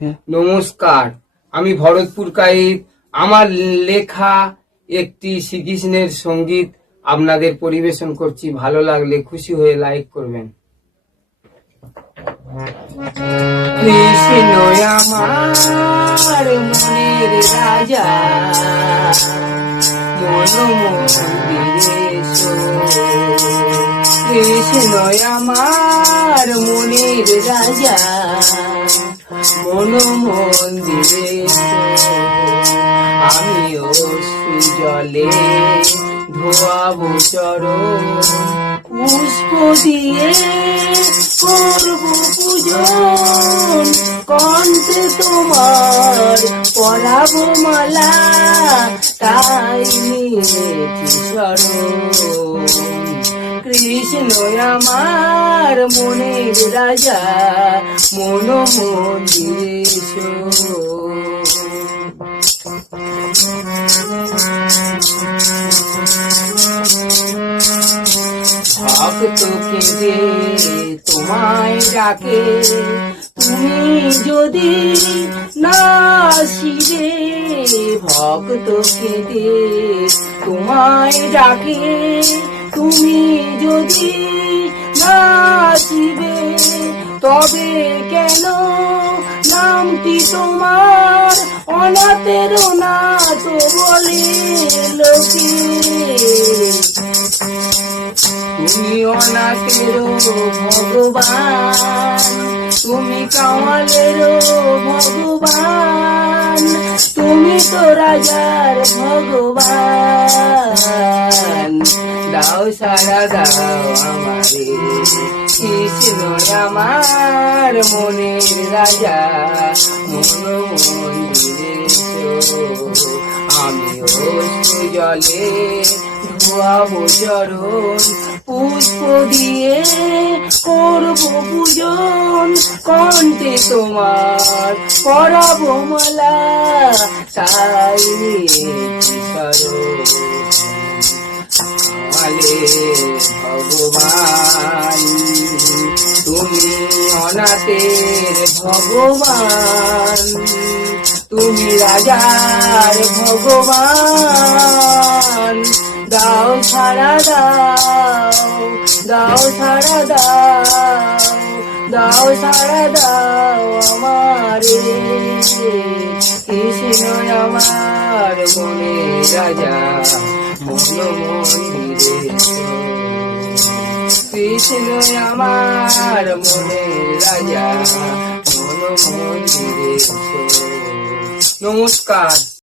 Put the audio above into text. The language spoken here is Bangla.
হ্যাঁ। নমস্কার। আমি ভরতপুর কাইব আমার লেখা একটি শ্রীকৃষ্ণের সংগীত আপনাদের পরিবেশন করছি। ভালো লাগলে খুশি হয়ে লাইক করবেন। কৃষ্ণ আমার মনের রাজা। কৃষ্ণ আমার মনের রাজা মন মন্দিরে আমিও সুজলে ধোয়াবো চরণ, পুষ্প দিয়ে করব পূজন কণ্ঠে তোমার পরাবো মালা, তাই নিয়েছি শরণ কৃষ্ণ আমার মনের রাজা মন মন্দিরে ভক্ত কেঁদে তোমায় ডাকে, তুমি যদি না আসিবে ভক্ত কেঁদে তোমায় ডাকে তুমি যদি না আসিবে, তবে কেন? নামটি তোমার অনাথের নাথ বলে লোকে। তুমি অনাথের ভগবান, তুমি কামালের ভগবান, তুমি তো রাজার ভগবান। দাও, সারা দাও আমারে। কৃষ্ণ আমার মনের রাজা? মন মন্দিরে আমি জলে ধোয়াবো চরণ, পুষ্প দিয়ে করব পূজন। কণ্ঠে তোমার পরাবো মালা, তাই ভগবান। তুমি অনাথের ভগবান। তুমি রাজার ভগবান। দাও ছাড়া দাও দাও ছাড়া দাও দাও ছাড়া দাও আমারে। কৃষ্ণ আমার মনে রাজা মন মন্দিরে কৃষ্ণ আমার মনে রাজা মন নমস্কার